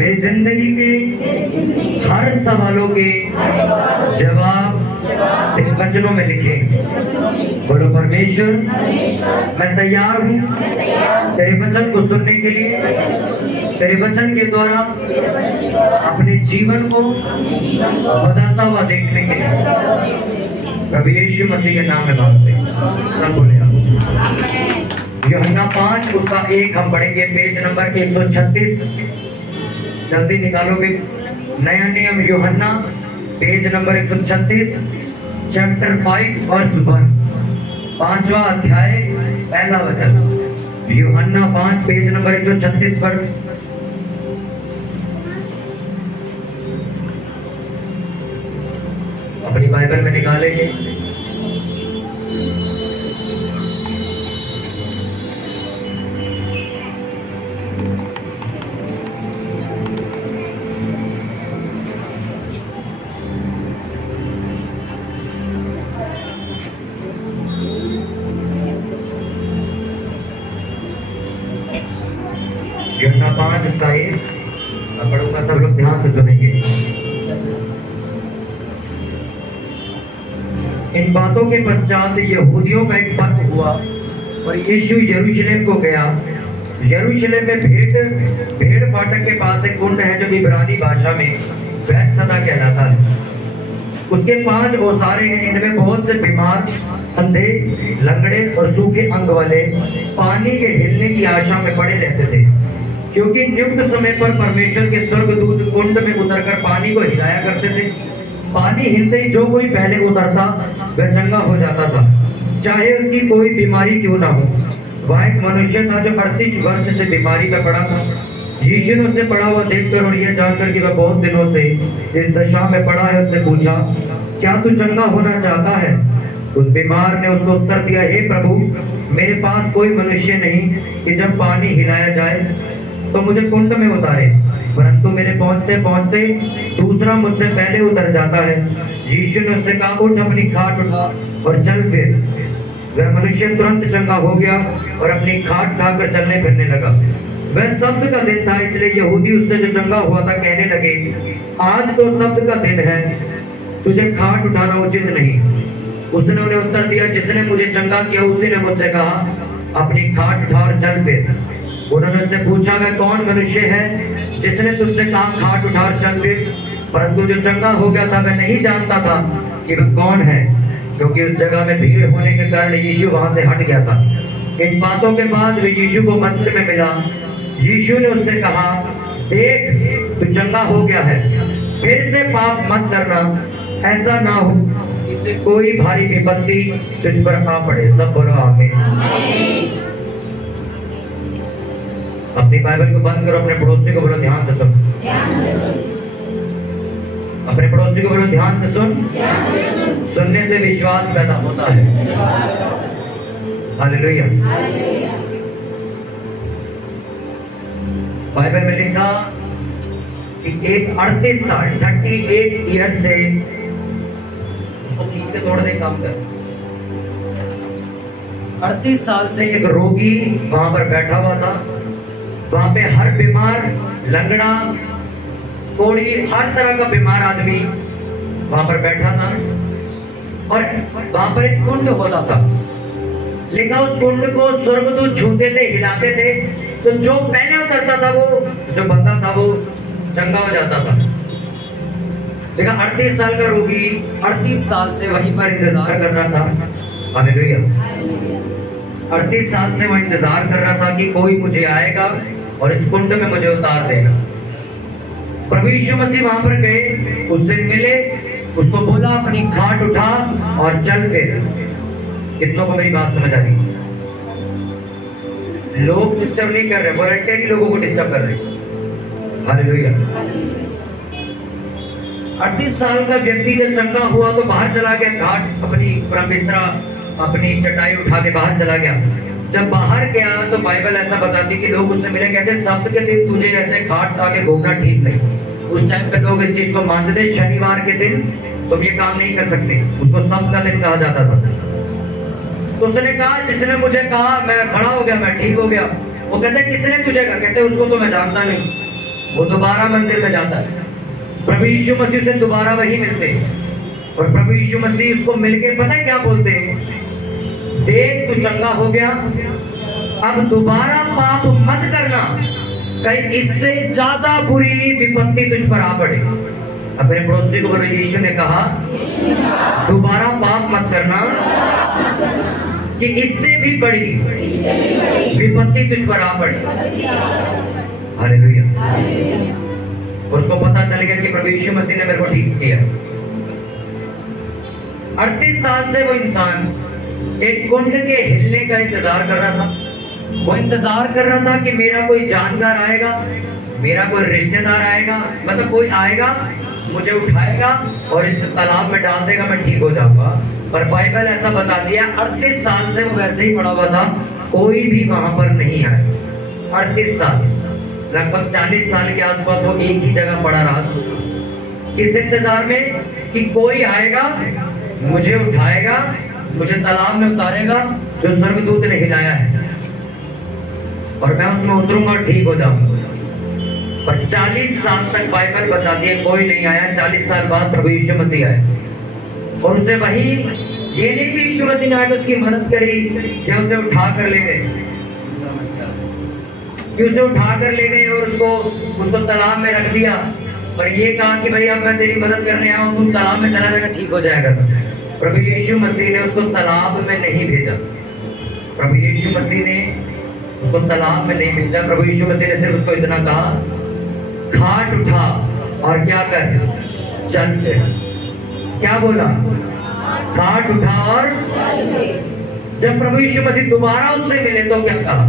मेरी जिंदगी के हर सवालों के जवाब तेरे वचनों में लिखे। बोलो परमेश्वर, मैं तैयार हूँ तेरे वचन को सुनने के लिए, तेरे वचन के द्वारा अपने जीवन को बदलता हुआ देखने के लिए। प्रभु यीशु मसीह के नाम में बात से सब बोले। यूहन्ना 5 उसका 1 हम पढ़ेंगे, पेज नंबर 136। जल्दी निकालोगे। नया नियम यूहन्ना पेज नंबर 136, चैप्टर 5 वर्स 1, 5वां अध्याय पहला वचन। यूहन्ना 5 पेज नंबर 136 पर अपनी बाइबल में निकालेंगे। यूहन्ना 5 उसका 1 पढ़ूंगा, सब लोग ध्यान से सुनेंगे। इन बातों के पश्चात यहूदियों का एक पर्व हुआ और यीशु यरूशलेम को गया। यरूशलेम में भेड़ फाटक के पास एक कुंड है जो इब्रानी भाषा में बैतसदा कहलाता है। उसके 5 ओसारे हैं, इनमें बहुत से बीमार, अंधे, लंगड़े और सूखे अंग वाले पानी के हिलने की आशा में पड़े रहते थे, क्योंकि नियुक्त समय पर परमेश्वर के स्वर्गदूत कुंड में उतरकर पानी को हिलाया करते थे। पानी हिलते ही जो कोई पहले उतरता वह चंगा हो जाता था, चाहे उसकी कोई बीमारी क्यों ना हो। वह एक मनुष्य था जो 38 वर्ष से बीमारी में पड़ा था। यीशु ने उसे पड़ा हुआ देखकर और यह जानकर कि वह बहुत दिनों से इस दशा में पड़ा है, उससे पूछा, क्या तू चंगा होना चाहता है? उस बीमार ने उसको उत्तर दिया, हे प्रभु, मेरे पास कोई मनुष्य नहीं कि जब पानी हिलाया जाए तो मुझे कुंड में उतारे, परंतु मेरे पहुंचते पहुंचते दूसरा मुझसे पहले उतर जाता है। यीशु ने उससे कहा, उठ, अपनी खाट उठा और चल फिर। वह मनुष्य तुरंत चंगा हो गया और अपनी खाट उठाकर चलने फिरने लगा। वह सब्त का दिन था, इसलिए यहूदी उससे जो चंगा हुआ था कहने लगे, आज तो सब्त का दिन है, तुझे खाट उठाना उचित नहीं। उसने उन्हें उत्तर दिया, जिसने मुझे चंगा किया उसी ने मुझसे कहा, अपनी खाट उठा और चल फिर। उन्होंने उससे पूछा, वह कौन मनुष्य है जिसने तुझसे कहा, खाट उठा और चल फिर? परंतु जो चंगा हो गया था वह नहीं जानता था कि वह कौन है, क्योंकि उस जगह में भीड़ होने के कारण यीशु वहां से हट गया था। इन बातों के बाद वे यीशु को मंदिर में मिला। यीशु ने उससे कहा, देख, तू चंगा हो गया है, फिर से पाप मत करना, ऐसा ना हो इससे कोई भारी विपत्ति तुझ पर आ पड़े। सब बोलो आमीन। अपनी बाइबल को बंद करो, अपने पड़ोसी को बोलो ध्यान से सुन। अपने पड़ोसी को बोलो ध्यान से सुन। सुनने से विश्वास पैदा होता है। हालेलुया। बाइबल में लिखा कि एक 38 साल 38 ईयर से, इसको खींच के तोड़ दे, काम कर। 38 साल से एक रोगी वहां पर बैठा हुआ था। वहां पे हर बीमार, लंगड़ा, कोढ़ी, हर तरह का बीमार आदमी वहां पर बैठा था और वहां पर एक कुंड होता था। लिखा, उस कुंड को स्वर्गदूत छूते थे, हिलाते थे, तो जो पहले उतरता था, वो जो बंदा था वो चंगा हो जाता था। लिखा, 38 साल का रोगी 38 साल से वहीं पर इंतजार कर रहा था। हालेलुया। 38 साल से वह इंतजार कर रहा था कि कोई मुझे आएगा और इस कुंड में मुझे उतार देगा। प्रभु यीशु मसीह वहां पर गए, उससे मिले, उसको बोला, अपनी खाट उठा और चल फिर। कितनों को मेरी बात समझ आ रही? लोग डिस्टर्ब नहीं कर रहे, वॉलंटियरी लोगों को डिस्टर्ब कर रहे। हालेलुया। 38 साल का व्यक्ति जब चंगा हुआ तो बाहर चला गया, खाट, अपनी बिस्तरा, अपनी चटाई उठा के बाहर चला गया। जब बाहर गया तो बाइबल ऐसा बताती कि लोग उससे मिले, कहते सब्त के दिन तुझे ऐसे खाट उठा के घूमना ठीक नहीं। उस टाइम पे लोग इस चीज को मानते थे, शनिवार के दिन तुम ये काम नहीं कर सकते, उसको सब्त का दिन कहा जाता था। तो उसने कहा, जिसने मुझे कहा, मैं खड़ा हो गया, मैं ठीक हो गया। वो कहते, किसने तुझे कहा? कहते, उसको तो मैं जानता नहीं। वो दोबारा मंदिर में जाता है, प्रभु यीशु मसीह से दोबारा वही मिलते हैं, और प्रभु यीशु मसीह उसको मिलके पता है क्या बोलते हैं, देख तू चंगा हो गया, अब दोबारा पाप मत करना, कहीं इससे ज्यादा बुरी विपत्ति तुझ पर आ पड़े। अपने पड़ोसी को बोलो, यीशु ने कहा दोबारा पाप मत करना कि इससे भी बड़ी विपत्ति तुझ पर आ पड़े। हालेलुया। उसको पता चल गया कि प्रभु यीशु मसीह ने मेरे को ठीक किया। 38 साल से वो इंसान एक कुंड के हिलने का इंतजार कर रहा था। वो इंतजार कर रहा था कि मेरा कोई जानकार आएगा, मेरा कोई रिश्तेदार आएगा, मतलब कोई आएगा मुझे उठाएगा और इस तालाब में डाल देगा, मैं ठीक हो जाऊंगा। पर बाइबल ऐसा बताती है 38 साल से वो वैसे ही पड़ा हुआ था, कोई भी वहां पर नहीं आया। 38 साल, लगभग 40 साल के आसपास वो एक ही जगह पड़ा रहा। सोचो किस इंतजार में कि कोई आएगा, मुझे उठाएगा, मुझे तालाब में उतारेगा जो स्वर्गदूत ने हिलाया है, और मैं उसमें उतरूंगा और ठीक हो जाऊंगा। पर 40 साल तक बाइबल बताती है कोई नहीं आया। 40 साल बाद प्रभु यीशु मसीह आए, और उसे वही, ये नहीं कि यीशु मसीह ने आकर उसकी मदद करी, कि उसे उठा कर ले गए, कि उसे उठा कर ले गए और उसको तालाब में रख दिया, और ये कहा कि भाई अब मैं तेरी मदद करने आया हूं, तू तालाब में चला जाएगा, ठीक हो जाएगा। प्रभु यीशु मसीह ने उसको तालाब में नहीं भेजा। प्रभु यीशु मसीह ने उसको तालाब में नहीं भेजा। प्रभु यीशु मसीह ने सिर्फ उसको इतना कहा, खाट उठा और क्या कर, चल फिर। क्या बोला? खाट उठा और जब प्रभु यीशु मसीह दोबारा उससे मिले तो क्या कहा?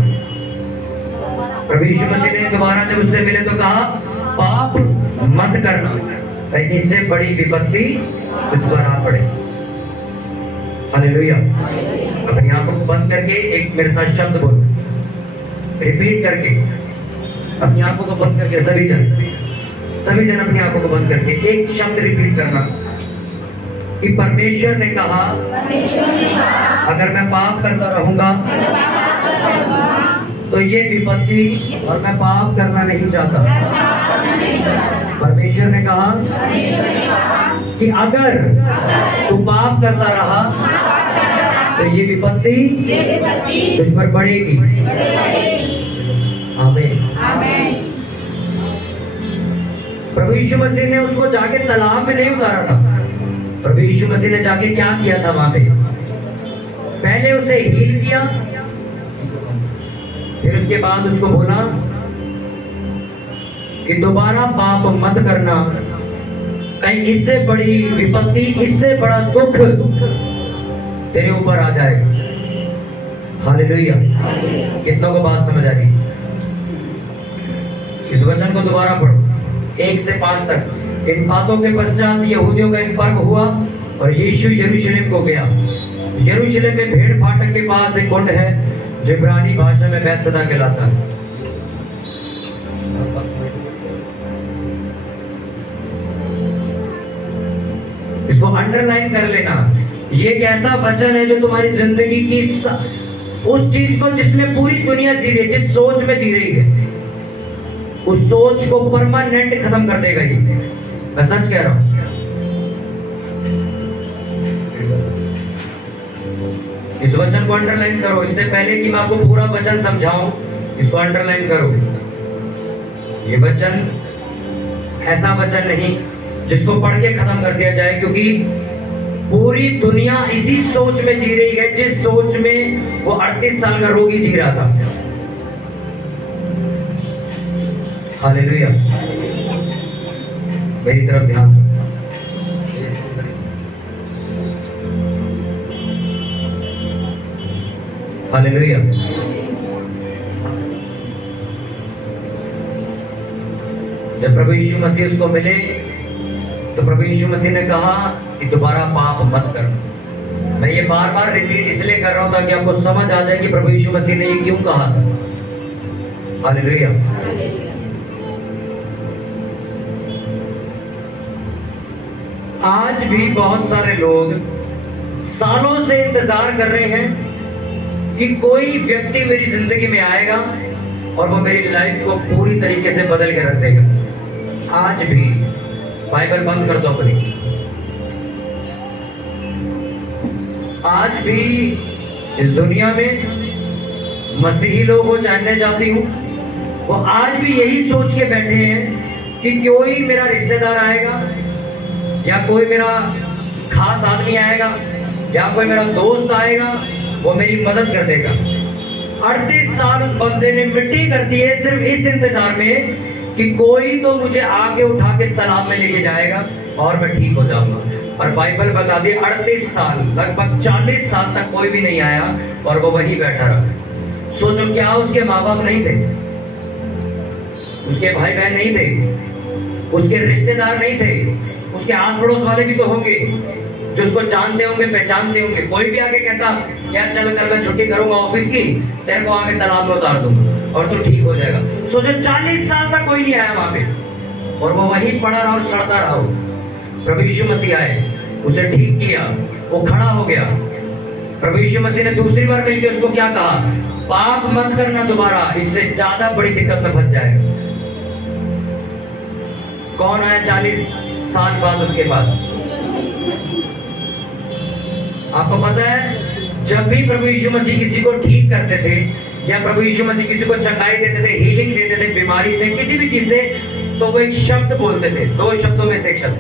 प्रभु यीशु मसीह ने दोबारा जब उससे मिले तो कहा, पाप मत करना, कहीं इससे बड़ी विपत्ति तुझ पर आ पड़े। हालेलुया। अपनी आंखों को बंद करके एक मेरे साथ शब्द बोलो, रिपीट करके, अपनी आंखों को बंद करके सभी जन अपनी आंखों को बंद करके एक शब्द रिपीट करना कि परमेश्वर ने कहा अगर मैं पाप करता रहूंगा तो ये विपत्ति, और मैं पाप करना नहीं चाहता। परमेश्वर ने कहा कि अगर तू पाप करता रहा तो ये विपत्ति तुझ पर पड़ेगी। आमीन। प्रभु यीशु मसीह ने उसको जाके तालाब में नहीं उतारा था। प्रभु यीशु मसीह ने जाके क्या किया था वहां पे? पहले उसे हील किया, फिर उसके बाद उसको बोला कि दोबारा पाप मत करना, कहीं इससे बड़ी विपत्ति, इससे बड़ा दुख तेरे ऊपर आ जाएगा। हालेलुया। कितनों को बात समझ आ रही? इस वचन को दोबारा पढ़ो 1 से 5 तक। इन बातों के पश्चात यहूदियों का एक पर्व हुआ और यीशु यरूशलेम को गया। यरूशलेम में भेड़ फाटक के पास एक कुंड है जो इब्रानी भाषा में बैतसदा कहलाता है। इसको अंडरलाइन कर लेना। ये एक ऐसा वचन है जो तुम्हारी जिंदगी की उस चीज को जिसमें पूरी दुनिया जी रही है, जिस सोच में जी रही है, उस सोच को परमानेंट खत्म कर देगा। ये मैं सच कह रहा हूं। इस वचन को अंडरलाइन करो। इससे पहले कि मैं आपको पूरा वचन समझाऊं, इसको अंडरलाइन करो। ये वचन ऐसा वचन नहीं जिसको पढ़ के खत्म कर दिया जाए, क्योंकि पूरी दुनिया इसी सोच में जी रही है जिस सोच में वो 38 साल का रोगी जी रहा था। हालेलुया। मेरी तरफ ध्यान। हालेलुया। जब प्रभु यीशु मसीह उसको मिले तो प्रभु यीशु मसीह ने कहा कि दोबारा पाप मत कर। मैं ये बार बार रिपीट इसलिए कर रहा हूं ताकि आपको समझ आ जाए कि प्रभु यीशु मसीह ने ये क्यों कहा था। हालेलुया। आज भी बहुत सारे लोग सालों से इंतजार कर रहे हैं कि कोई व्यक्ति मेरी जिंदगी में आएगा और वो मेरी लाइफ को पूरी तरीके से बदल के रख देगा। आज भी बाइबल बंद कर दो अपनी। आज भी इस दुनिया में मसीही लोग को जानने जाती हूँ, वो आज भी यही सोच के बैठे हैं कि कोई मेरा रिश्तेदार आएगा या कोई मेरा खास आदमी आएगा या कोई मेरा दोस्त आएगा, वो मेरी मदद कर देगा। 38 साल उस बंदे ने मिट्टी कर दी है सिर्फ इस इंतजार में कि कोई तो मुझे आके उठा के तालाब में लेके जाएगा और मैं ठीक हो जाऊंगा। और बाइबल बता दी 38 साल, लगभग 40 साल तक कोई भी नहीं आया और वो वहीं बैठा रहा। सोचो, क्या उसके माँ बाप नहीं थे, उसके भाई बहन नहीं थे, उसके रिश्तेदार नहीं थे, उसके आस पड़ोस वाले भी तो होंगे जो उसको जानते होंगे, पहचानते होंगे। कोई भी आके कहता यार चल कल मैं छुट्टी करूंगा ऑफिस की, तेरे को आके तालाब में उतार दूंगा और तू ठीक हो जाएगा। सोचो 40 साल तक कोई नहीं आया वहां पे और वो वहीं पड़ा रहा और सड़ता रहा। प्रभु यीशु मसीह आए, उसे ठीक किया, वो खड़ा हो गया। प्रभु यीशु मसीह ने दूसरी बार मिलकर उसको क्या कहा, पाप मत करना दोबारा, इससे ज्यादा बड़ी दिक्कत में फंस जाएगा। कौन आया 40 साल बाद उसके पास? आपको पता है, जब भी प्रभु यीशु मसीह किसी को ठीक करते थे या प्रभु यीशु मसीह किसी को चंगाई देते थे, हीलिंग देते थे बीमारी से, किसी भी चीज से, तो वो एक शब्द बोलते थे, 2 शब्दों में से एक शब्द,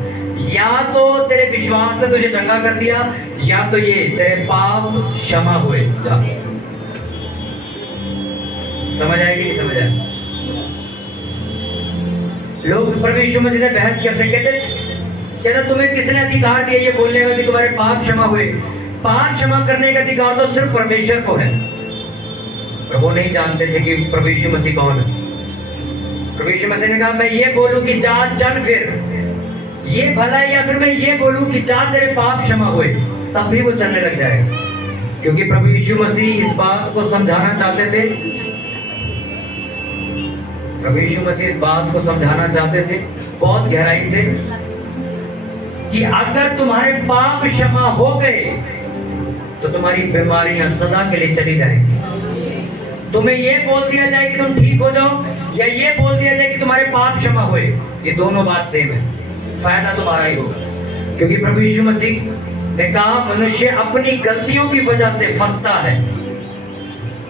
या तो तेरे विश्वास ने तुझे चंगा कर दिया या तो ये तेरे पाप क्षमा हुए। जा, समझ आएगी नहीं समझ आए? लोग प्रभु यीशु मसीह से बहस करते, कहते तुम्हें किसने अधिकार दिया ये बोलने का कि तुम्हारे पाप क्षमा हुए? पाप क्षमा करने का अधिकार तो सिर्फ परमेश्वर को है। पर वो नहीं जानते थे कि प्रभु यीशु मसीह कौन है। प्रभु यीशु मसीह ने कहा मैं ये बोलूं कि जा चल, फिर ये भला है, या फिर मैं ये बोलूं कि जा तेरे पाप क्षमा हुए, तब भी वो चलने लग जाएगा। क्योंकि प्रभु यीशु मसीह इस बात को समझाना चाहते थे, प्रभु यीशु मसीह इस बात को समझाना चाहते थे बहुत गहराई से कि अगर तुम्हारे पाप क्षमा हो गए तो तुम्हारी बीमारियां सदा के लिए चली जाएंगी। तुम्हें यह बोल दिया जाए कि तुम ठीक हो जाओ या ये बोल दिया जाए कि तुम्हारे पाप क्षमा हुए, ये दोनों बात सेम है, फायदा तुम्हारा ही होगा। क्योंकि प्रभु यीशु मसीह ने कहा मनुष्य अपनी गलतियों की वजह से फंसता है।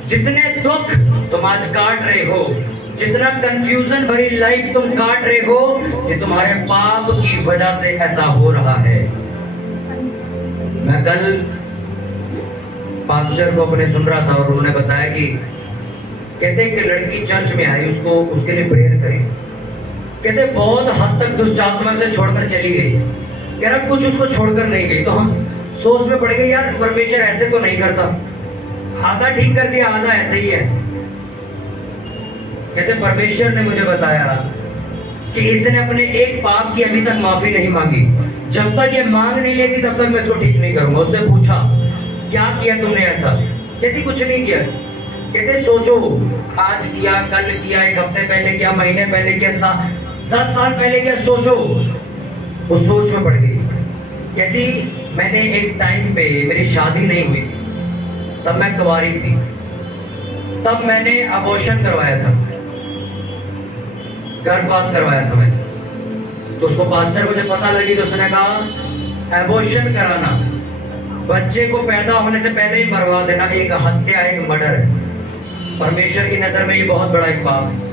जितने दुख तुम आज काट रहे हो, जितना कंफ्यूजन भरी लाइफ तुम काट रहे हो, ये तुम्हारे पाप की वजह से ऐसा हो रहा है। मैं कल पास्टर को अपने सुन रहा था और उन्होंने बताया कि कहते कि लड़की चर्च में आई, उसको उसके लिए प्रेयर करें। कहते बहुत हद तक दुष्ट आत्मा से छोड़कर चली गई, कह रहा कुछ उसको छोड़कर नहीं गई। तो हम सोच में पड़ गए यार परमेश्वर ऐसे तो नहीं करता, आधा ठीक कर दिया आधा ऐसे ही है। कहते परमेश्वर ने मुझे बताया कि इसने अपने एक पाप की अभी तक माफी नहीं मांगी, जब तक ये मांग नहीं लेती तब तक मैं इसको ठीक नहीं करूंगा। उससे पूछा क्या किया तुमने ऐसा? कहती कुछ नहीं किया। कहते सोचो, आज किया, कल किया, 1 हफ्ते पहले किया, महीने पहले किया, 10 साल पहले किया, सोचो। वो सोच में पड़ गई। कहती मैंने एक टाइम पे मेरी शादी नहीं हुई, तब मैं कुंवारी थी, तब मैंने अबॉर्शन करवाया था, गर्भपात करवाया था मैंने। तो उसको पास्टर मुझे पता लगी तो उसने कहा अबॉर्शन कराना, बच्चे को पैदा होने से पहले ही मरवा देना, एक हत्या, एक मर्डर है। परमेश्वर की नजर में ये बहुत बड़ा एक पाप है।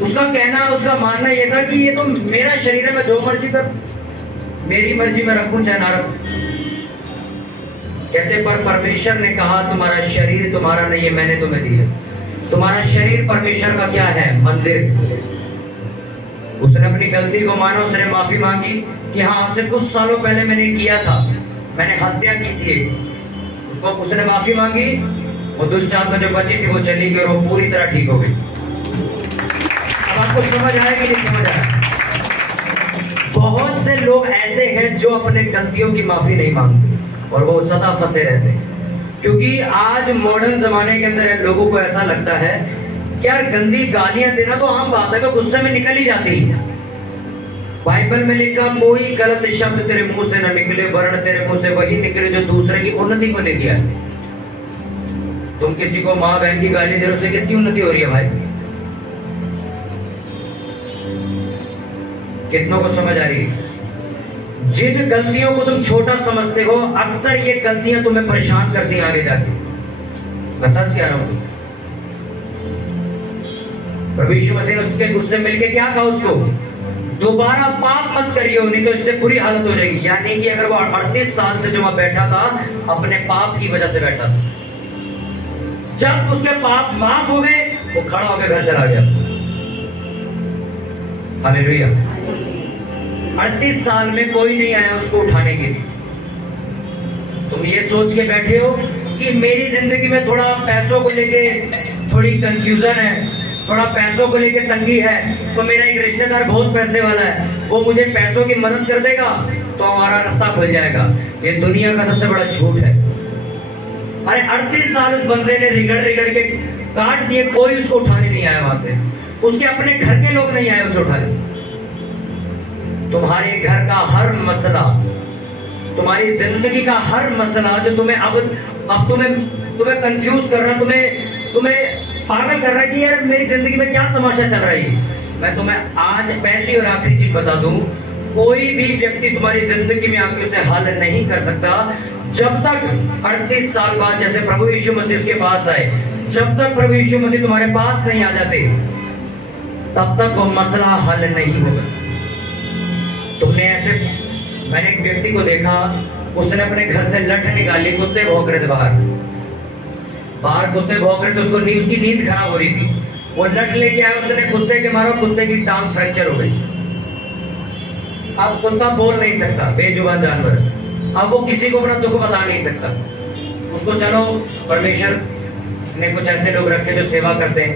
उसका कहना, उसका मानना यह था कि ये तो मेरा शरीर है, मैं जो मर्जी कर, मेरी मर्जी में रखूं चाहे ना रखूं। कहते पर परमेश्वर ने कहा तुम्हारा शरीर तुम्हारा नहीं है, मैंने तुम्हें दिया। तुम्हारा शरीर परमेश्वर का क्या है? मंदिर। उसने अपनी गलती को माना, उसने माफी मांगी कि हाँ आपसे कुछ सालों पहले मैंने किया था, मैंने हत्या की थी। उसको उसने माफी मांगी, वो दुष्ट आत्मा जो बची थी वो चली गई और वो पूरी तरह ठीक हो गई। अब आपको समझ आया कि नहीं समझ आया? बहुत से लोग ऐसे हैं जो अपने गलतियों की माफी नहीं मांगते और वो सदा फंसे रहते हैं। क्योंकि आज मॉडर्न जमाने के अंदर लोगों को ऐसा लगता है कि यार गंदी गालियां देना तो आम बात है, तो गुस्से में निकल ही जाती है। बाइबल में लिखा कोई गलत शब्द तेरे मुंह से न निकले, वरन तेरे मुंह से वही निकले जो दूसरे की उन्नति को लेके आए। तुम किसी को माँ बहन की गाली दे रहे हो, उससे किसकी उन्नति हो रही है भाई? कितनों को समझ आ रही है? जिन गलतियों को तुम छोटा समझते हो, अक्सर ये गलतियां तुम्हें परेशान करती हैं आगे जाके। मैं सच कह रहा हूं। प्रभु यीशु मसीह ने उसके गुस्से मिलके क्या कहा उसको? दोबारा पाप मत करियो, नहीं तो इससे बुरी हालत हो जाएगी। यानी कि अगर वो 38 साल से जो वहां बैठा था, अपने पाप की वजह से बैठा था, जब उसके पाप माफ हो गए, वो खड़ा होकर घर चला गया। हालेलुया। 38 साल में कोई नहीं आया उसको उठाने के लिए। तुम ये सोच के बैठे हो कि मेरी जिंदगी में थोड़ा पैसों को लेके थोड़ी कंफ्यूजन है, थोड़ा पैसों को लेके तंगी है, तो मेरा एक रिश्तेदार बहुत पैसे वाला है, वो मुझे पैसों की मदद कर देगा तो हमारा रास्ता खुल जाएगा। ये दुनिया का सबसे बड़ा झूठ है। अरे 38 साल उस बंदे ने रिगड़ रिगड़ के काट दिए, कोई उसको उठाने नहीं आया वहां से। उसके अपने घर के लोग नहीं आए उसे उठाने। तुम्हारे घर का हर मसला, तुम्हारी जिंदगी का हर मसला जो तुम्हें अब तुम्हें कंफ्यूज कर रहा, तुम्हें पागल कर रहा है कि यार मेरी जिंदगी में क्या तमाशा चल रहा है, मैं तुम्हें आज पहली और आखिरी चीज बता दूं, कोई भी व्यक्ति तुम्हारी जिंदगी में आके उसे हल नहीं कर सकता जब तक 38 साल बाद जैसे प्रभु यीशु मसीह के पास आए, जब तक प्रभु यीशु मसीह तुम्हारे पास नहीं आ जाते, तब तक वो मसला हल नहीं होगा। तुमने ऐसे, मैंने एक व्यक्ति को देखा, उसने अपने घर से लठ निकाली, कुत्ते भौंक रहे थे बाहर कुत्ते भौंक रहे थे, उसको उसकी नींद खराब हो रही थी। वो लठ लेके आया, उसने कुत्ते के मारा, कुत्ते की टांग फ्रैक्चर हो गई। अब कुत्ता बोल नहीं सकता, बेजुबान जानवर, अब वो किसी को अपना दुख बता नहीं सकता। उसको चलो परमेश्वर ने कुछ ऐसे लोग रखे जो सेवा करते हैं,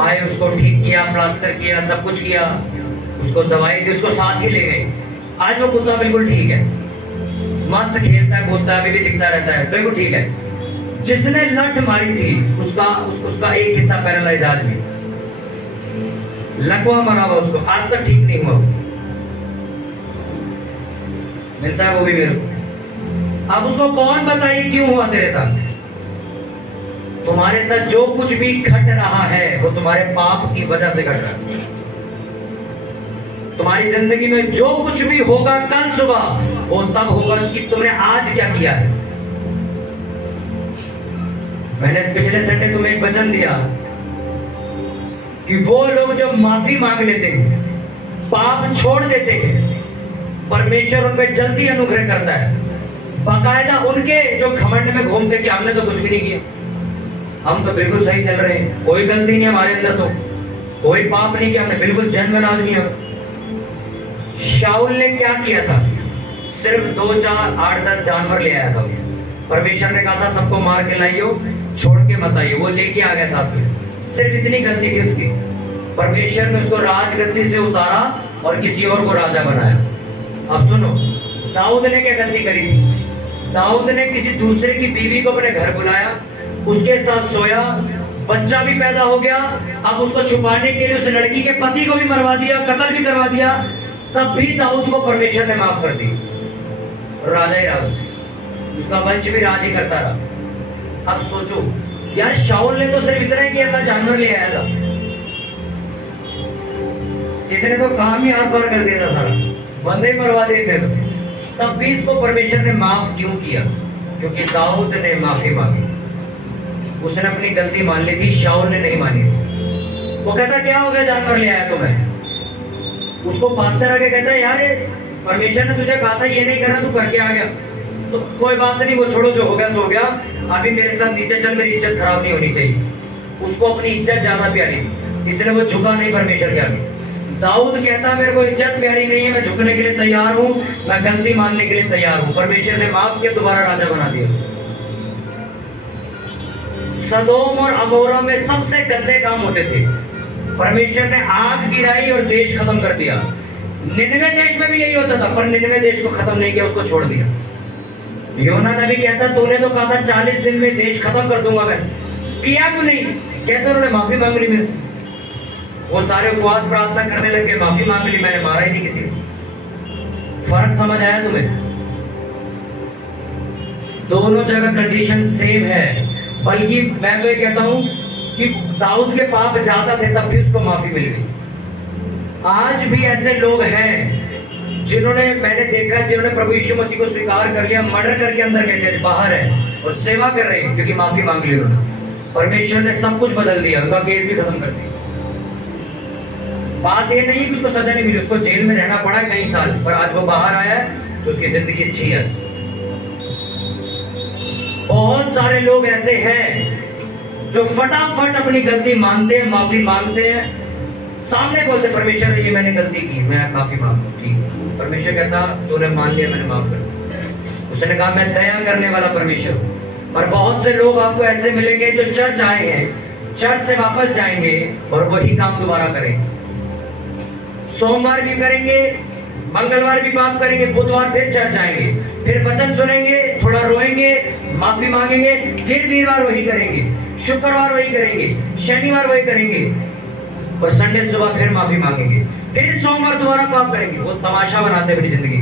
आए, उसको ठीक किया, प्लास्टर किया, सब कुछ किया, उसको दवाई दी, उसको साथ ही ले गए। आज वो कुत्ता बिल्कुल ठीक है, मस्त खेलता है, कूदता है, अभी भी दिखता रहता है, बिल्कुल ठीक है। जिसने लठ मारी थी उसका एक हिस्सा पैरालाइज आज भी, लकवा मरा हुआ, उसको आज तक ठीक नहीं हुआ। मिलता है वो भी मेरे को। अब उसको कौन बताइए क्यों हुआ तेरे साथ? तुम्हारे साथ जो कुछ भी घट रहा है वो तुम्हारे पाप की वजह से घट रहा है। तुम्हारी जिंदगी में जो कुछ भी होगा कल सुबह, वो तब होगा कि तुमने आज क्या किया है। मैंने पिछले संडे तुम्हें एक वचन दिया कि वो लोग जो माफी मांग लेते हैं, पाप छोड़ देते हैं, परमेश्वर उन पर जल्दी अनुग्रह करता है। बाकायदा उनके जो घमंड में घूमते कि हमने तो कुछ भी नहीं किया, हम तो बिल्कुल सही चल रहे हैं, कोई गलती नहीं हमारे अंदर, तो कोई पाप नहीं किया, हमने बिल्कुल जेन्युइन आदमी है। शाऊल ने क्या किया था? सिर्फ 2, 4, 8, 10 जानवर ले आया था। परमेश्वर ने कहा था सबको मार के लाइयो, छोड़ के मत आइयो, वो लेके आ गया साथ में। सिर्फ इतनी गलती थी उसकी, परमेश्वर ने उसको राजगद्दी से उतारा और किसी और को राजा बनाया। अब सुनो, दाऊद ने क्या गलती करी थी? दाऊद ने किसी दूसरे की बीवी को अपने घर बुलाया, उसके साथ सोया, बच्चा भी पैदा हो गया। अब उसको छुपाने के लिए उस लड़की के पति को भी मरवा दिया, कत्ल भी करवा दिया, तब भी दाऊद को परमेश्वर ने माफ कर दी, राजा ही रहा, उसका वंश भी राज ही करता रहा। अब सोचो यार, शाऊल ने तो सिर्फ इतना ही किया था, जानवर ले आया था, इसने तो काम ही हाथ पर कर दिया था, सारा बंदे मरवा देते थे। तब भी इसको परमेश्वर ने माफ क्यों किया? क्योंकि दाऊद ने माफी मांगी, उसने अपनी गलती मान ली थी, शाऊल ने नहीं मानी। वो कहता क्या हो गया, जानवर ले आया तुम्हें? उसको पास्टर आके कहता है यार परमेश्वर ने तुझे कहा था ये नहीं करना, तू करके आ गया, तो कोई बात नहीं, वो छोड़ो, जो हो गया सो हो गया, अभी मेरे साथ नीचे चल, मेरी इज्जत खराब नहीं होनी चाहिए। उसको अपनी इज्जत ज्यादा प्यारी, इसलिए वो झुका नहीं परमेश्वर के आगे। दाऊद कहता मेरे को इज्जत प्यारी नहीं है, मैं झुकने के लिए तैयार हूँ, मैं गलती मानने के लिए तैयार हूँ। परमेश्वर ने माफ किया, दोबारा राजा बना दिया। सदोम और अमोरा में सबसे गंदे काम होते थे, परमेश्वर ने आग गिराई और देश खत्म कर दिया। निन्वे देश में भी यही होता था, पर निन्वे देश को खत्म नहीं किया, उसको छोड़ दिया। योना नबी कहता तूने तो कहा था 40 दिन में देश खत्म कर दूंगा, मैं किया क्यों नहीं? कहते उन्होंने माफी मांग ली मेरे से, वो सारे उपवास प्रार्थना करने लगे, माफी मांग ली, मैंने मारा ही नहीं किसी को। फर्क समझ आया तुम्हें? दोनों जगह कंडीशन सेम है, बल्कि मैं तो ये कहता हूं कि दाऊद के पाप ज्यादा थे तब भी उसको माफी मिल गई। आज भी ऐसे लोग हैं जिन्होंने, मैंने देखा, जिन्होंने प्रभु यीशु मसीह को स्वीकार कर लिया, मर्डर करके अंदर गए थे, बाहर है और सेवा कर रहे हैं क्योंकि माफी मांग ली उन्होंने। परमेश्वर ने सब कुछ बदल दिया, उनका केस भी खत्म कर दिया। बात ये नहीं कि उसको सजा नहीं मिली, उसको जेल में रहना पड़ा कई साल, पर आज वो बाहर आया है तो उसकी जिंदगी अच्छी है। बहुत सारे लोग ऐसे हैं जो फटाफट अपनी गलती मानते हैं, माफी मांगते हैं, सामने बोलते परमेश्वर ये मैंने गलती की, मैं माफी मांगू, ठीक। परमेश्वर कहता तूने मान लिया, मैंने माफ कर दिया। उसने कहा मैं दया करने वाला परमेश्वर। और बहुत से लोग आपको ऐसे मिलेंगे जो चर्च आए हैं, चर्च से वापस जाएंगे और वही काम दोबारा करेंगे। सोमवार भी करेंगे, मंगलवार भी पाप करेंगे, बुधवार फिर चर्च आएंगे, फिर वचन सुनेंगे, थोड़ा रोएंगे, माफी मांगेंगे, फिर वीरवार वही करेंगे, शुक्रवार वही करेंगे, शनिवार वही करेंगे और संडे सुबह फिर माफी मांगेंगे, फिर सोमवार दोबारा पाप करेंगे। वो तमाशा बनाते हैं अपनी जिंदगी।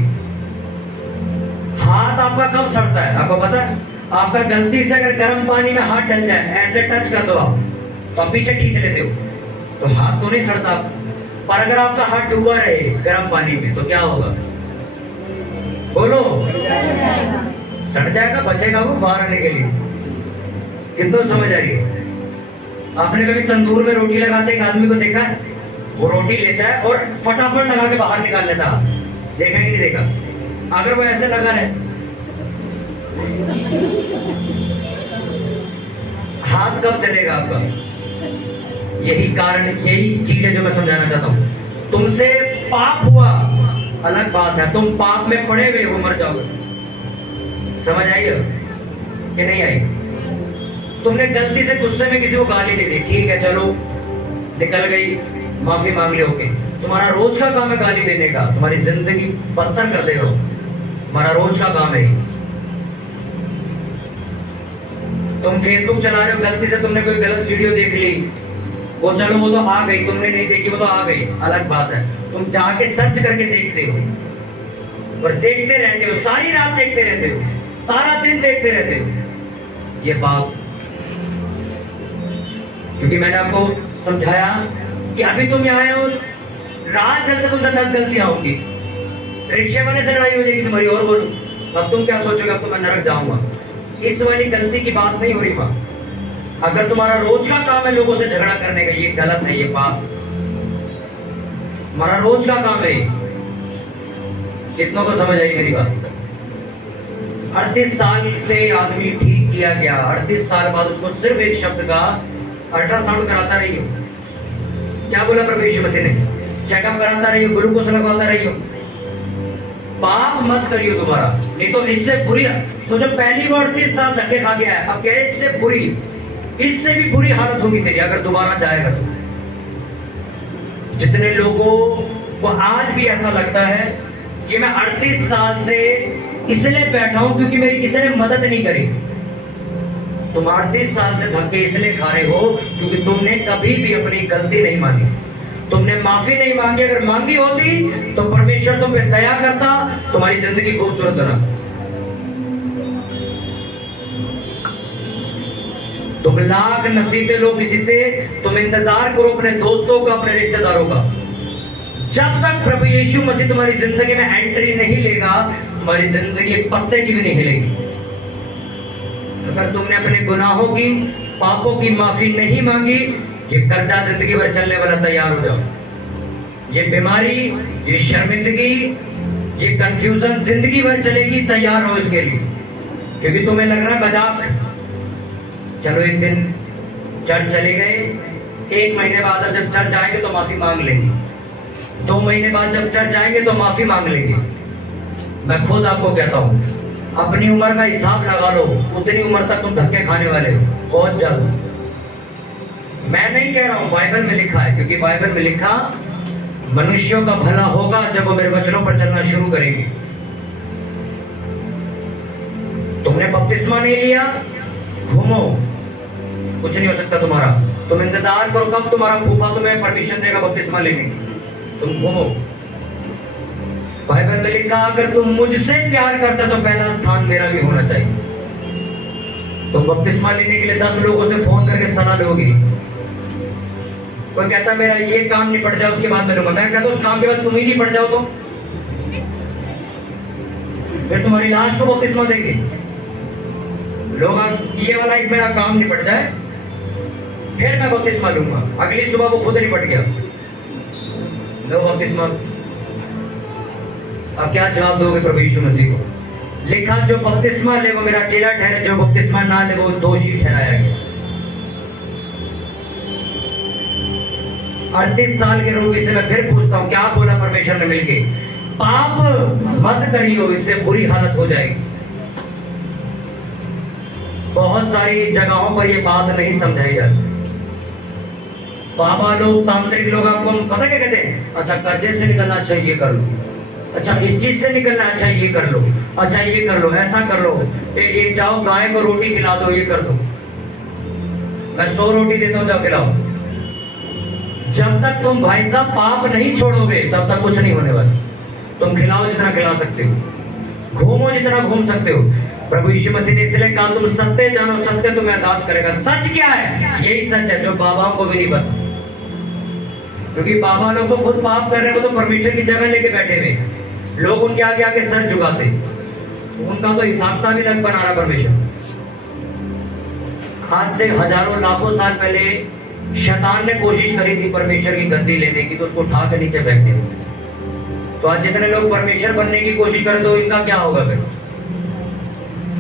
हाथ आपका कब सड़ता है आपको पता है? आपका गलती से अगर गर्म पानी में हाथ डल जाए, ऐसे टच कर दो आप, तो आप पीछे खींच लेते हो, तो हाथ तो नहीं सड़ता। पर अगर आपका हाथ डूबा रहे गर्म पानी में तो क्या होगा? बोलो, सड़ जाएगा, बचेगा वो बाहर आने के लिए। कितना समझ आ रही है? आपने कभी तंदूर में रोटी लगाते एक आदमी को देखा है? वो रोटी लेता है और फटाफट लगा के बाहर निकाल लेता है, देखा कि नहीं देखा? अगर वो ऐसे लगा रहे, हाथ कब चलेगा आपका? यही कारण, यही चीज है जो मैं समझाना चाहता हूं। तुमसे पाप हुआ अलग बात है, तुम पाप में पड़े हुए हो मर जाओगे। समझ आई कि नहीं आई? तुमने गलती से गुस्से में किसी को गाली दे दी, ठीक है चलो निकल गई, माफी मांग ली, ओके। तुम्हारा रोज का काम है गाली देने का, तुम्हारी जिंदगी बदतर कर देगा, तुम्हारा रोज का काम है। तुम फेसबुक चला रहे हो, गलती से तुमने कोई गलत वीडियो देख ली, वो चलो वो तो आ गई, तुमने नहीं देखी वो तो आ गई, अलग बात है। तुम जाके सर्च करके देखते हो और देखते रहते हो, सारी रात देखते रहते हो, सारा दिन देखते रहते हो, ये पाप। क्योंकि मैंने आपको समझाया कि अभी तुम यहाँ आए हो, रात चलते तुम 10 गलतियां होंगी, रिक्शे वाले से लड़ाई हो जाएगी तुम्हारी, और बोलो अब तुम क्या सोचोगे, अब तो मैं नरक जाऊंगा। इस वाली गलती की बात नहीं हो रही वहां। अगर तुम्हारा रोज का काम है लोगों से झगड़ा करने का, ये गलत है, ये पाप। हमारा रोज का काम है। कितनों को समझ आई मेरी बात? 38 साल से आदमी ठीक किया गया, 38 साल बाद उसको सिर्फ एक शब्द का अल्ट्रासाउंड कराता रही हो। क्या बोला प्रभु यीशु मसीह ने? चेकअप कराता रही हो, ग्लूकोज लगवाता रही हो। पाप मत करियो दोबारा, नहीं तो इससे बुरी, सोचो पहली बार 38 साल धक्के खा गया है, अब कह रहे इससे बुरी, इससे भी बुरी हालत होगी तेरी अगर दोबारा जाएगा तो। जितने लोगों को आज भी ऐसा लगता है कि मैं 38 साल से इसलिए बैठा हूं क्योंकि मेरी किसी ने मदद नहीं करी। तुम 38 साल से धक्के इसलिए खा रहे हो क्योंकि तुमने कभी भी अपनी गलती नहीं मानी, तुमने माफी नहीं मांगी। अगर मांगी होती तो परमेश्वर तुम पे दया करता, तुम्हारी जिंदगी खूबसूरत बना। तुम लाख नसीबे लो किसी से, तुम इंतजार करो अपने दोस्तों का, अपने रिश्तेदारों का। जब तक प्रभु यीशु मसीह तुम्हारी जिंदगी में एंट्री नहीं लेगा, तुम्हारी जिंदगी एक पत्ते की भी नहीं हिलेगी। अगर तुमने अपने गुनाहों की, पापों की माफी नहीं मांगी, ये कर्जा जिंदगी भर चलने वाला, तैयार हो जाओ। ये बीमारी, ये शर्मिंदगी, ये कंफ्यूजन जिंदगी भर चलेगी, तैयार हो इसके लिए। क्योंकि तुम्हें लग रहा है मजाक, चलो एक दिन चर्च चले गए, 1 महीने बाद अब जब चर्च आएंगे तो माफी मांग लेंगे, 2 महीने बाद जब चर्च आएंगे तो माफी मांग लेंगे। मैं खुद आपको कहता हूं, अपनी उम्र का हिसाब लगा लो, उतनी उम्र तक तुम धक्के खाने वाले हो बहुत जल्द। मैं नहीं कह रहा हूं, बाइबल में लिखा है, क्योंकि बाइबल में लिखा मनुष्यों का भला होगा जब वो मेरे वचनों पर चलना शुरू करेंगे। तुमने बपतिस्मा नहीं लिया, घूमो, कुछ नहीं हो सकता तुम्हारा। तुम इंतजार करो कब तुम्हारा फूफा तुम्हें परमिशन देगा बपतिस्मा लेने की, तुम घूमो। बाइबल में लिखा अगर तुम मुझसे प्यार करते तो पहला स्थान मेरा भी होना चाहिए। तुम बपतिस्मा लेने के लिए 10 लोगों से फोन करके सलाह लोगे। कोई कहता मेरा ये काम निपट जाए उसके बाद मैं लूंगा, मैं कहता उस काम के बाद तुम ही निपट जाओ तो फिर तुम्हारी लाश को बपतिस्मा देंगे लोग। ये वाला एक मेरा काम निपट जाए फिर मैं बपतिस्मा लूंगा। अगली सुबह वो खुद निपट गया, लो बपतिस्मा। अब क्या जवाब दोगे प्रभु यीशु मसीह को? लिखा जो बपतिस्मा ले वो मेरा चेला ठहरे, जो बपतिस्मा ना ले वो दोषी ठहराया गया। 38 साल के रोगी से मैं फिर पूछता हूं, क्या बोला परमेश्वर ने मिलके? पाप मत करियो, इससे बुरी हालत हो जाएगी। बहुत सारी जगहों पर यह बात नहीं समझाई जाती। बाबा लोग, तांत्रिक लोग आपको पता क्या कहते हैं? अच्छा कर्जे से निकलना, अच्छा ये कर लो, अच्छा इस चीज से निकलना, अच्छा ये कर लो, अच्छा ये कर लो, ऐसा कर लो, ये जाओ गाय को रोटी खिला दो, ये कर दो, मैं 100 रोटी देता हूं, जाओ खिलाओ। जब तक तुम भाई साहब पाप नहीं छोड़ोगे तब तक कुछ नहीं होने वाला। तुम खिलाओ जितना खिला सकते हो, घूमो जितना घूम सकते हो। प्रभु यीशु मसीह ने इसलिए कहा तुम सत्य जानो, सत्य तुम्हें आजाद करेगा। सच क्या है? यही सच है जो बाबाओं को भी नहीं पता, क्योंकि बाबा लोग तो खुद पाप कर रहे हैं, वो तो परमेश्वर की जगह लेके बैठे हुए। लोग उनके आगे आके सर झुकाते, उनका तो हिसाब किताब ही अलग बना रहा परमेश्वर। आज से हजारों लाखों साल पहले शैतान ने कोशिश करी थी परमेश्वर की गद्दी लेने की, तो उसको उठा कर नीचे फेंकने की। तो आज जितने लोग परमेश्वर बनने की कोशिश करें तो इनका क्या होगा फिर?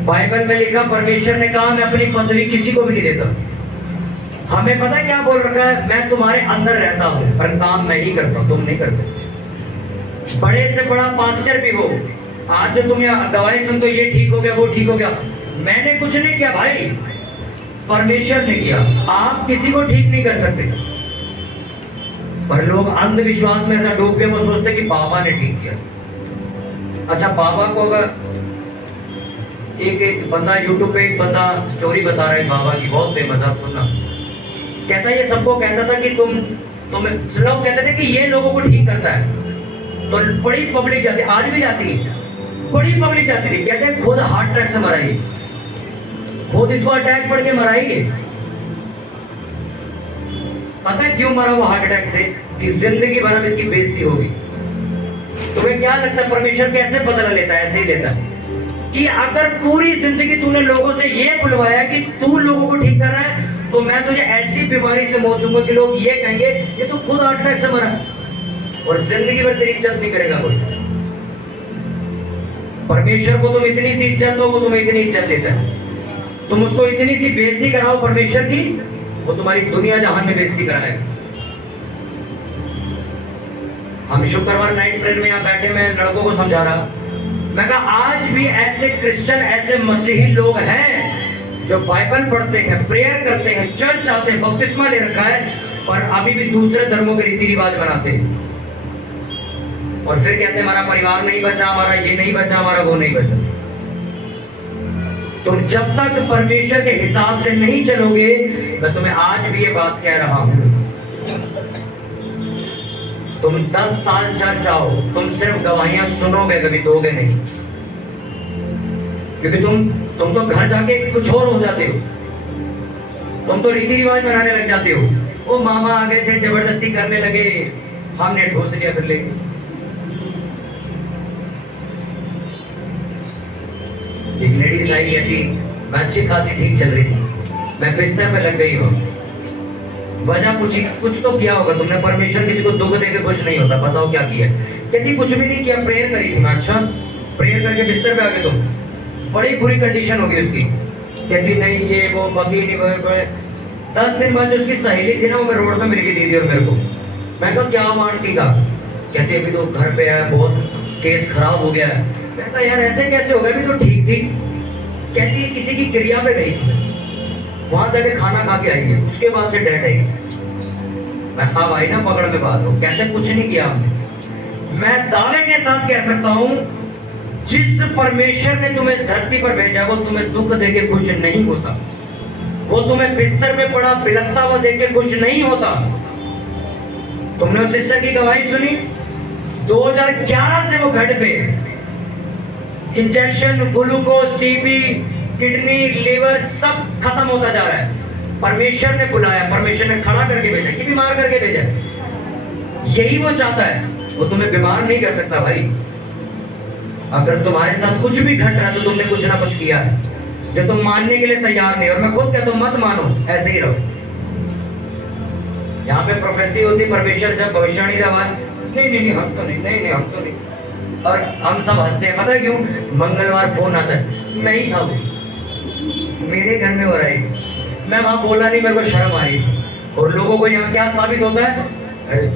बाइबल में लिखा परमेश्वर ने कहा मैं अपनी पदवी किसी को भी नहीं देता। हमें पता है क्या बोल रखा है? मैं तुम्हारे अंदर रहता हूं पर काम मैं ही करता हूं, तुम नहीं करते। बड़े से बड़ा पास्टर भी हो, आज जो तुम गवाही सुनते हो ये ठीक हो गया, वो ठीक हो गया, मैंने कुछ नहीं किया भाई, परमेश्वर ने किया। आप किसी को ठीक नहीं कर सकते। पर लोग अंधविश्वास में ऐसा डूब गए, वो सोचते कि बाबा ने ठीक किया। अच्छा बाबा को अगर एक बंदा यूट्यूब पे एक बंदा स्टोरी बता रहा है बाबा की, बहुत फेमस, आप सुनना। कहता ये सबको कहता था कि तुम लोग कहते थे कि ये लोगों को ठीक करता है, तो बड़ी पब्लिक जाती, आज भी जाती है, बड़ी पब्लिक जाती थी। कहते हैं खुद हार्ट अटैक से मरा, खुद इसको अटैक पड़ के मरा ही। पता है क्यों मरा वो हार्ट अटैक से? कि जिंदगी भर अब इसकी बेइज्जती होगी। तुम्हें क्या लगता है परमेश्वर कैसे बदला लेता है? ऐसे ही लेता है कि अगर पूरी जिंदगी तूने लोगों से ये बुलवाया कि तू लोगों को ठीक कर रहा है, तो मैं तुझे ऐसी बीमारी से मौत दूंगा कि लोग ये कहेंगे ये तो खुद हार्ट अटैक से मरा, और जिंदगी भर तेरी इज्जत नहीं करेगा कोई। परमेश्वर को तुम इतनी सी इज्जत दो, वो तुम्हें इतनी इज्जत देता है। तुम उसको इतनी सी बेइज्जती कराओ परमेश्वर की, वो तुम्हारी दुनिया जहान में बेइज्जती कराएगा। हम शुक्रवार नाइट प्रेयर में यहाँ बैठे, मैं लड़कों को समझा रहा, मैं कहा आज भी ऐसे क्रिश्चियन, ऐसे मसीही लोग हैं जो बाइबल पढ़ते हैं, प्रेयर करते हैं, चर्च आते हैं, बपतिस्मा ले रखा है, पर अभी भी दूसरे धर्मों के रीति रिवाज बनाते हैं, और फिर कहते हैं हमारा परिवार नहीं बचा, हमारा ये नहीं बचा, हमारा वो नहीं बचा। तुम जब तक परमेश्वर के हिसाब से नहीं चलोगे, मैं तुम्हें आज भी ये बात कह रहा हूं, तुम 10 साल चर्च आओ, तुम सिर्फ गवाहियां सुनोगे, कभी दोगे नहीं, क्योंकि तुम तो घर जाके कुछ और हो जाते हो। तुम तो रीति रिवाज बनाने लग जाते हो। वो मामा आ गए थे, जबरदस्ती करने लगे, हमने ठोस लिया फिर ले। एक लेडीज आई थी, मैं अच्छी खासी ठीक चल रही थी, मैं बिस्तर पे लग गई हूँ। वजह पूछी, कुछ तो किया होगा तुमने, परमेश्वर किसी को दुख देके खुश नहीं होता, बताओ क्या किया? कहती कुछ भी नहीं किया, प्रेयर करी थी। अच्छा प्रेयर करके बिस्तर पे आ गए तुम? बड़ी बुरी कंडीशन होगी उसकी। कहती नहीं ये वो बाकी नहीं। 10 दिन बाद जो उसकी सहेली थी ना, वो मैं रोड पे मिल गई दीदी और मेरे को। मैं कहा क्या हुआ आंटी का? कहती अभी तो घर पे आया, बहुत केस खराब हो गया है। मैं कहा यार ऐसे कैसे हो गया, अभी तो ठीक थी। कहती किसी की क्रिया पे गई थी, वहां जाके खाना खा के आई है, उसके बाद से डेट आई। मैं कहा भाई ना पकड़ में बात हो। कहते कुछ नहीं किया हमने। मैं दावे के साथ कह सकता हूं, जिस परमेश्वर ने तुम्हें धरती पर भेजा वो तुम्हें दुख देके खुश नहीं होता, वो तुम्हें बिस्तर में पड़ा बिलखता हुआ देख के खुश नहीं होता। तुमने उस सिस्टर की गवाही सुनी, 2011 से वो बेड पे, injection, glucose, TB, kidney, liver सब खत्म होता जा रहा है। परमेश्वर ने बुलाया, परमेश्वर ने खड़ा करके भेजा कि बीमार करके भेजा। यही वो चाहता है, वो तुम्हें बीमार नहीं कर सकता भाई। अगर तुम्हारे साथ कुछ भी घट रहा है तो तुमने कुछ ना कुछ किया है जो तुम मानने के लिए तैयार नहीं। और मैं खुद कहता हूं मत मानो, ऐसे ही रहो। यहाँ पे प्रोफेसी होती, परमेश्वर जब भविष्यवाणी का आवाज नहीं हम तो नहीं हम तो नहीं, और हम सब हंसते हैं। पता है क्यों? मंगलवार फोन आता है, मैं ही था वो, मेरे घर में हो रहा है, मैं वहां बोला नहीं, मेरे को शर्म आ रही। और लोगों को यहाँ क्या साबित होता है? अरे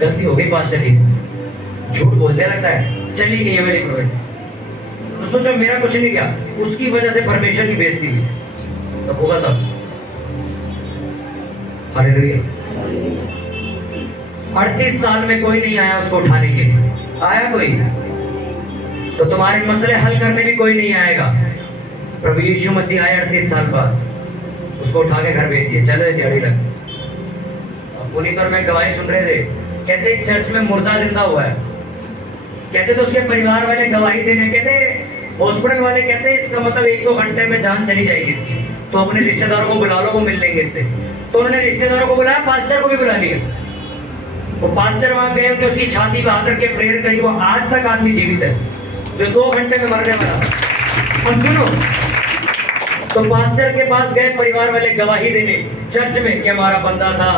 गलती हो गई, पास चली, झूठ बोलने लगता है, चली गई है मेरी प्रोफेसी। तो सोचो मेरा कुछ नहीं किया, उसकी वजह से परमेश्वर की बेइज्जती हुई, तब होगा तब। हालेलुया। 38 साल में कोई नहीं आया उसको उठाने के लिए। आया कोई? तो तुम्हारे मसले हल करने भी कोई नहीं आएगा। प्रभु यीशु मसीह आए 38 साल बाद, उसको उठा के घर भेज दिया, चलो दिहाड़ी लग। अब पुनीत और मैं गवाही सुन रहे थे, कहते चर्च में मुर्दा जिंदा हुआ है। कहते तो उसके परिवार वाले गवाही देने, कहते हॉस्पिटल वाले कहते इसका मतलब 1-2 घंटे में जान चली जाएगी इसकी, तो अपने रिश्तेदारों को बुला लो, वो मिल लेंगे इससे। तो उन्होंने रिश्तेदारों को बुलाया, पास्टर को भी बुला लिया। वो पास्टर वहां गए, उनके उसकी छाती पे हाथ रख के प्रेयर करी। वो आज तक आदमी जीवित है जो 2 घंटे में मरने वाला था। और सुनो, तो पास्टर के पास गए परिवार वाले गवाही देने चर्च में कि हमारा बंदा था,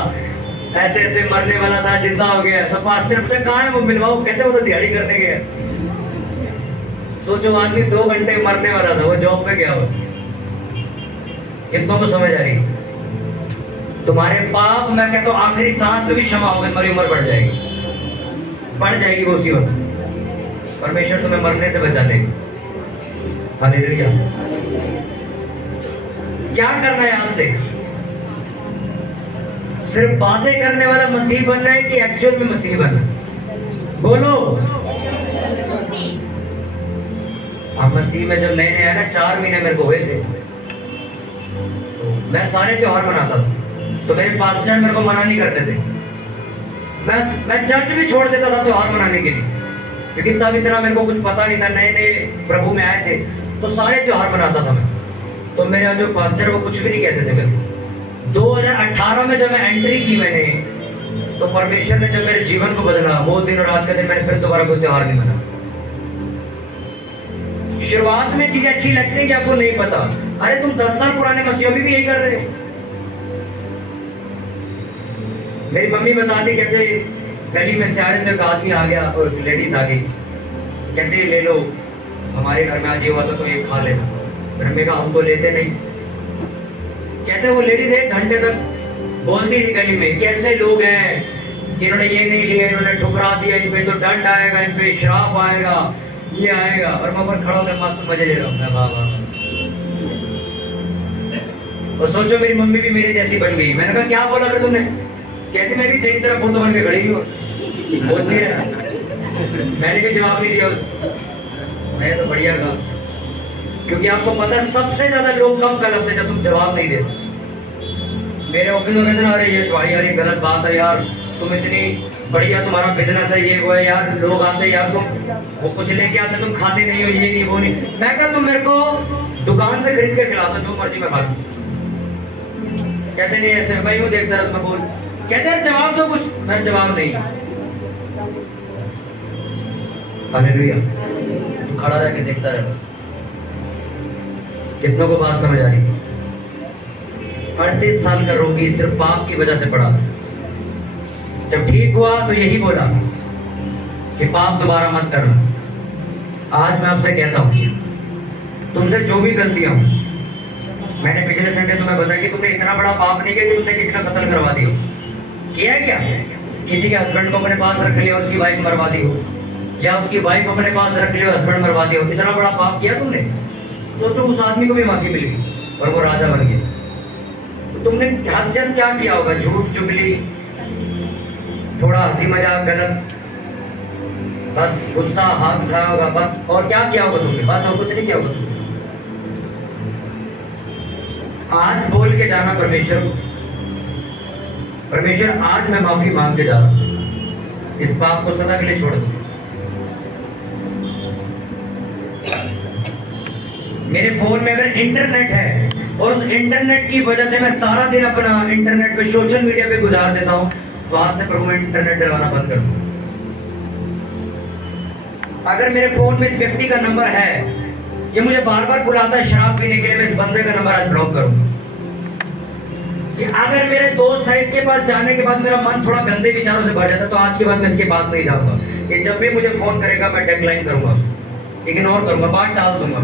ऐसे ऐसे मरने वाला था, जिंदा हो गया। तो पास्टर पूछा कहाँ है वो, मिलवाओ। कहते वो तो दिहाड़ी करने गया। सोचो आदमी 2 घंटे मरने वाला था, वो जॉब पे गया हुआ। कितनों को समझ आ रही? तुम्हारे पाप, मैं कहता हूँ आखिरी सांस पे भी क्षमा होगी, तुम्हारी उम्र बढ़ जाएगी वो उसी वक्त। परमेश्वर तुम्हें मरने से बचा लेगा। हालेलुया। क्या करना है आज से? सिर्फ बातें करने वाला मसीह बनना है कि एक्चुअल में मसीह बनना है? बोलो। आप मसीह में जब नए नए आए ना, 4 महीने मेरे को हुए थे, मैं सारे त्योहार मनाता था। तो मेरे पास्टर मेरे को मना नहीं करते थे। मैं चर्च भी छोड़ देता था त्योहार मनाने के लिए, क्योंकि तब इतना मेरे को कुछ पता नहीं था, नए नए प्रभु में आए थे, तो सारे त्योहार मनाता था मैं। तो मेरे जो पास्टर वो कुछ भी नहीं कहते थे कभी। 2018 में जब मैं एंट्री की मैंने, तो परमेश्वर ने जब मेरे जीवन को बदला, वो दिन और आज का दिन मैंने फिर दोबारा कोई त्योहार नहीं मना। शुरुआत में चीजें अच्छी लगती है कि आपको नहीं पता। अरे तुम 10 साल पुराने मसीहों में भी यही कर रहे हो। मेरी मम्मी बताती, कहते गली में से आ रहे थे, एक आदमी आ गया और लेडीज आ गई, कहते ले लो, हमारे घर में आज ये हुआ था तो ये खा लेना। फिर कहा हम तो लेते नहीं। कहते वो लेडीज 1 घंटे तक बोलती थी गली में, कैसे लोग हैं, इन्होंने ये नहीं लिया, इन्होंने ठुकरा दिया, इन पे तो दंड आएगा, इन पे श्राप आएगा, ये आएगा। और मैं ऊपर खड़ा होकर मस्त मजे ले रहा हूँ। वाह। और सोचो मेरी मम्मी भी मेरी जैसी बन गई। मैंने कहा क्या बोला फिर तुमने? कहते मैं भी तेरी तरफ बुत बन के खड़ी हूँ, बोलती है। मैंने भी जवाब नहीं दिया, मैं तो बढ़िया था, क्योंकि आपको पता है सबसे ज्यादा लोग कब गलत है, जब तुम जवाब नहीं देते। मेरे ऑफिस में कहते ना, अरे यश भाई यार ये गलत बात है यार, तुम इतनी बढ़िया तुम्हारा बिजनेस है, ये वो है यार, लोग आते यार तुम वो कुछ लेके आते, तुम खाते नहीं हो, ये नहीं वो नहीं। मैं क्या तुम मेरे को दुकान से खरीद के खिला दो, जो मर्जी मैं खा लूं। कहते नहीं ऐसे, मैं यूं देखता रहता, मैं बोल, कहते हैं जवाब दो कुछ, मैं जवाब नहीं। हालेलुया। तू खड़ा रह के देखता रहे बस। कितनों को बात समझ आ रही? 38 साल का रोगी सिर्फ पाप की वजह से पड़ा। जब ठीक हुआ तो यही बोला कि पाप दोबारा मत करना। आज मैं आपसे कहता हूं, तुमसे जो भी गलतियां हो, मैंने पिछले संडे तुम्हें बताया कि तुमने इतना बड़ा पाप नहीं किया कि तुमने किसी का कत्ल करवा दिया। किया क्या? किसी के हस्बैंड को अपने पास रख लिया, उसकी वाइफ मरवा दी हो, या उसकी वाइफ अपने पास रख लिया, हस्बैंड मरवा दिया हो। इतना बड़ा पाप किया तुमने। सोचो उस आदमी को भी माफी मिल गई और वो राजा बन गया। तो तुमने हद से क्या किया होगा? झूठ, चुगली, थोड़ा हंसी मजाक, गलत, बस गुस्सा, हाथ उठाया होगा बस। और क्या किया होगा तुमने? बस और कुछ नहीं किया होगा तुमने। आज बोल के जाना परमेश्वर, परमेश्वर आज मैं माफी मांग के जा रहा हूं, इस पाप को सदा के लिए छोड़ दो। मेरे फोन में अगर इंटरनेट है और उस इंटरनेट की वजह से मैं सारा दिन अपना इंटरनेट पे सोशल मीडिया पे गुजार देता हूँ, तो आज से प्रभु मैं इंटरनेट डलवाना बंद कर दूँ। अगर मेरे फोन में इस व्यक्ति का नंबर है, ये मुझे बार बार बुलाता है शराब पीने के लिए, मैं इस बंदे का नंबर आज ब्लॉक करूंगा। कि अगर मेरे दोस्त है, इसके पास जाने के बाद मेरा मन थोड़ा गंदे विचारों से भर जाता, तो आज के बाद मैं इसके पास नहीं जाऊंगा। ये जब भी मुझे फोन करेगा मैं डेडलाइन करूंगा, इग्नोर करूंगा, बात टाल दूंगा।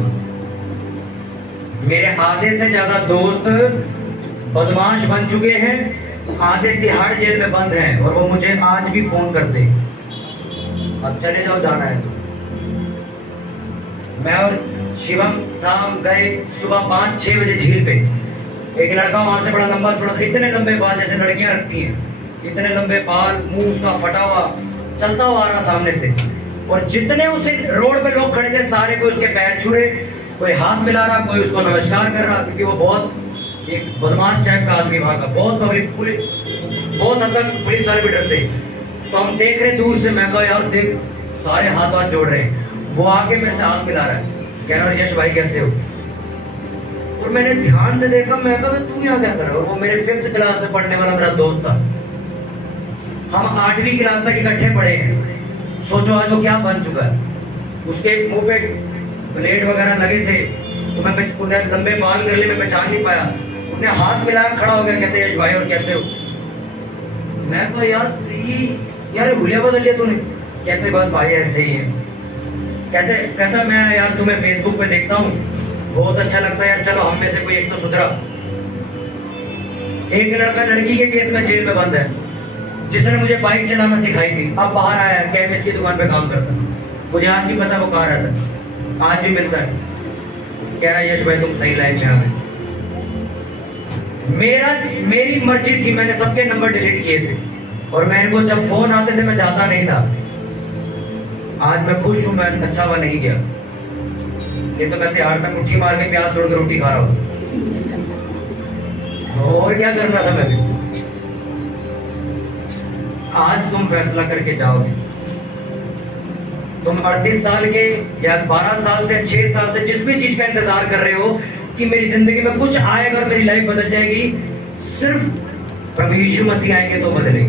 मेरे आधे से ज्यादा दोस्त बदमाश बन चुके हैं, आधे तिहाड़ जेल में बंद हैं, और वो मुझे आज भी फोन करते, अब चले जाओ, जाना है तो। मैं और शिवम धाम गए सुबह 5-6 बजे झील पे। एक लड़का वहां से बड़ा लंबा छोटा, इतने लंबे बाल जैसे लड़कियां रखती हैं, इतने लंबे बाल, मुंह उसका फटा हुआ, चलता हुआ आ रहा सामने से। और जितने उसे रोड पे लोग खड़े थे सारे कोई उसके पैर छू रहे, कोई हाथ मिला रहा, कोई उसको नमस्कार कर रहा, क्योंकि वो बहुत एक बदमाश टाइप का आदमी वहां का, बहुत पब्लिक, बहुत हद तक पुलिस वाले भी डरते। तो हम देख रहे दूर से, मैं कहा यार देख, सारे हाथ हाथ जोड़ रहे हैं। वो आगे मेरे से हाथ मिला रहा है, कह रहा यश भाई कैसे हो। और मैंने ध्यान से देखा, मैं कहा तू यहाँ क्या कर रहा है। वो मेरे 5th क्लास में पढ़ने वाला मेरा दोस्त था, हम 8वीं क्लास तक इकट्ठे पढ़े हैं। सोचो आज वो क्या बन चुका है। उसके मुंह पे ब्लेड वगैरह लगे थे, तो मैं उन्हें लंबे बाल कर लिए, मैं पहचान नहीं पाया। उसने हाथ मिलाया, खड़ा हो गया, कहते यश भाई और कैसे हो। मैं कहा यार भूलिया बदल लिया तूने। कहते बस भाई ऐसे ही है। कहता मैं यार तुम्हें फेसबुक पे देखता हूँ, बहुत अच्छा लगता है यार, चलो हम में से कोई एक तो सुधरा। एक लड़का लड़की के केस में जेल में बंद है, जिसने मुझे बाइक चलाना सिखाई थी, अब बाहर आया है, केमिस्ट की दुकान पे काम करता है। मुझे आज भी पता वो कहाँ रहता है, आज भी मिलता है। कह रहा है यश भाई तुम सही लाइन में आ गए। मेरी मर्जी थी, मैंने सबके नंबर डिलीट किए थे, और मेरे को जब फोन आते थे मैं जाता नहीं था। आज मैं खुश हूं, मैं अच्छा हुआ नहीं गया, ये तो मैं तिहाड़ में मुट्ठी मार के प्याज तोड़ के रोटी खा रहा हूं, और क्या करना था मैं। आज तुम फैसला करके जाओगे, तुम 38 साल के या 12 साल से 6 साल से जिस भी चीज का इंतजार कर रहे हो कि मेरी जिंदगी में कुछ आएगा और मेरी लाइफ बदल जाएगी, सिर्फ प्रभु यीशु मसीह आएंगे तो बदलेगी।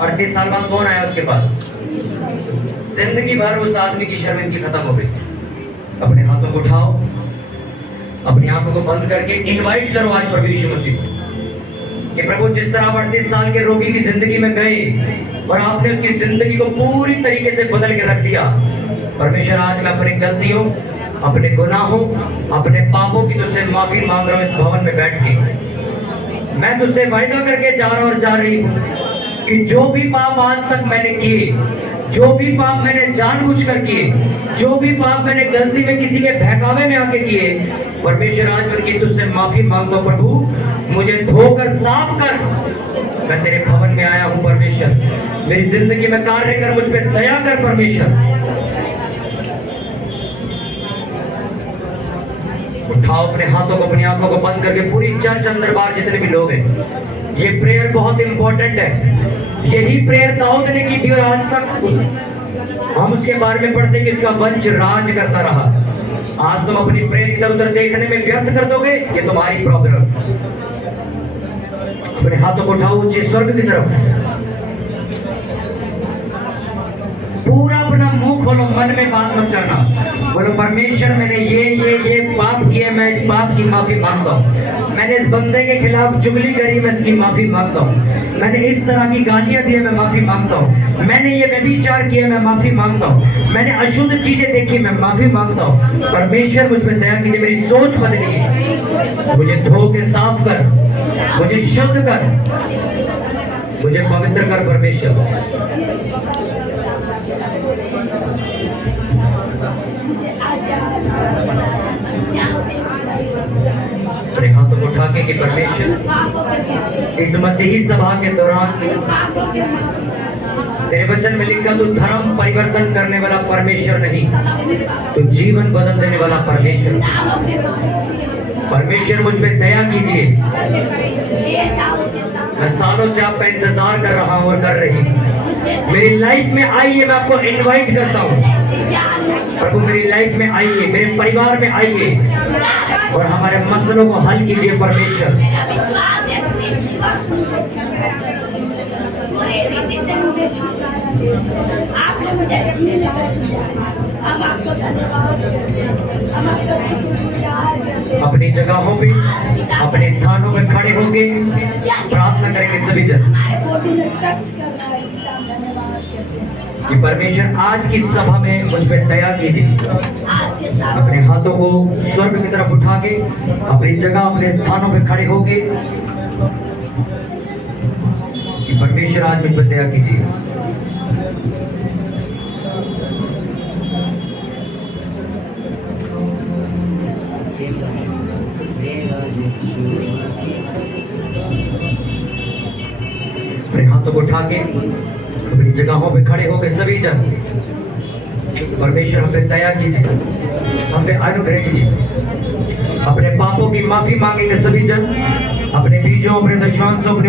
38 साल बाद कौन आया उसके पास? जिंदगी भर उस आदमी की शर्मिंदगी खत्म हो गई। अपने हाथों को उठाओ, अपनी आंखों को बंद करके इनवाइट करो आज प्रभु यीशु मसीह कि प्रभु जिस तरह आप 38 साल के रोगी की जिंदगी में गए और आपने उसकी जिंदगी को पूरी तरीके से बदल के रख दिया, परमेश्वर आज मैं अपनी गलतियों, अपने गुनाहों, अपने पापों की तुझसे माफी मांग रहा हूँ। इस भवन में बैठ के मैं तुझसे वायदा करके जा रहा और जा रही हूँ कि जो भी पाप आज तक मैंने किए, जो भी पाप मैंने जानबूझकर किए, जो भी पाप मैंने गलती में किसी के बहकावे में आके किए, परमेश्वर आज उनकी तुझसे माफी मांगता हूं। प्रभु मुझे धोकर साफ कर, मैं तेरे भवन में आया हूं। परमेश्वर मेरी जिंदगी में कार्य कर, मुझ पर दया कर। परमेश्वर उठाओ अपने हाथों को, अपनी आंखों को बंद करके पूरी चर्च अंदर बाहर जितने भी लोग हैं, ये प्रेयर बहुत इंपॉर्टेंट है। यही प्रेयर दाऊद ने की थी और आज तक हम उसके बारे में पढ़ते कि इसका वंश राज करता रहा। आज तुम अपनी प्रेयर इधर उधर देखने में व्यर्थ कर दोगे, ये तुम्हारी प्रॉब्लम। अपने हाथों को उठाओ ऊंचे स्वर्ग की तरफ, पूरा अपना मुंह खोलो, मन में बात मत करना। बोलो परमेश्वर मैंने ये पाप किए, मैं इस पाप की माफी मांगता हूँ। मैंने इस बंदे के खिलाफ चुगली करी, मैं इसकी माफी मांगता हूँ। मैंने इस तरह की गालियां दी, मैं माफी मांगता हूँ। मैंने ये व्यभिचार किया, मैं माफी मांगता हूँ। मैंने अशुद्ध चीजें देखी, मैं माफी मांगता हूँ। परमेश्वर मुझ पर दया कीजिए, मेरी सोच बदली, मुझे धो के साफ कर, मुझे शुद्ध कर, मुझे पवित्र कर। परमेश्वर अपने हाथों को उठा के परमेश्वर इस मसीही सभा के दौरान तेरे वचन में लिखा तू धर्म परिवर्तन करने वाला परमेश्वर नहीं, तो जीवन बदल देने वाला परमेश्वर। परमेश्वर मुझ पे दया कीजिए, मैं सालों से आपका इंतजार कर रहा हूँ और कर रही हूँ। मेरी लाइफ में आइए, मैं आपको इनवाइट करता हूँ। प्रभु मेरी लाइफ में आइए, मेरे परिवार में आइए और हमारे मसलों को हल कीजिए परमेश्वर। अपनी जगहों पे, अपने स्थानों में खड़े होके प्रार्थना करेंगे सभी जन कि परमेश्वर आज की सभा में मुझ पर दया कीजिए। अपने हाथों को स्वर्ग की तरफ उठा के अपनी जगह, अपने स्थानों पे खड़े होके कि परमेश्वर आज मुझ पर दया कीजिए। अपने हाथों को उठा के अपनी जगहों पे खड़े होकर सभी जन परमेश्वर हम पे दया कीजिए, हम पे अनुग्रह कीजिए। अपने पापों की माफी मांगेंगे सभी जन, अपने बीजों, अपने दशांशों, अपने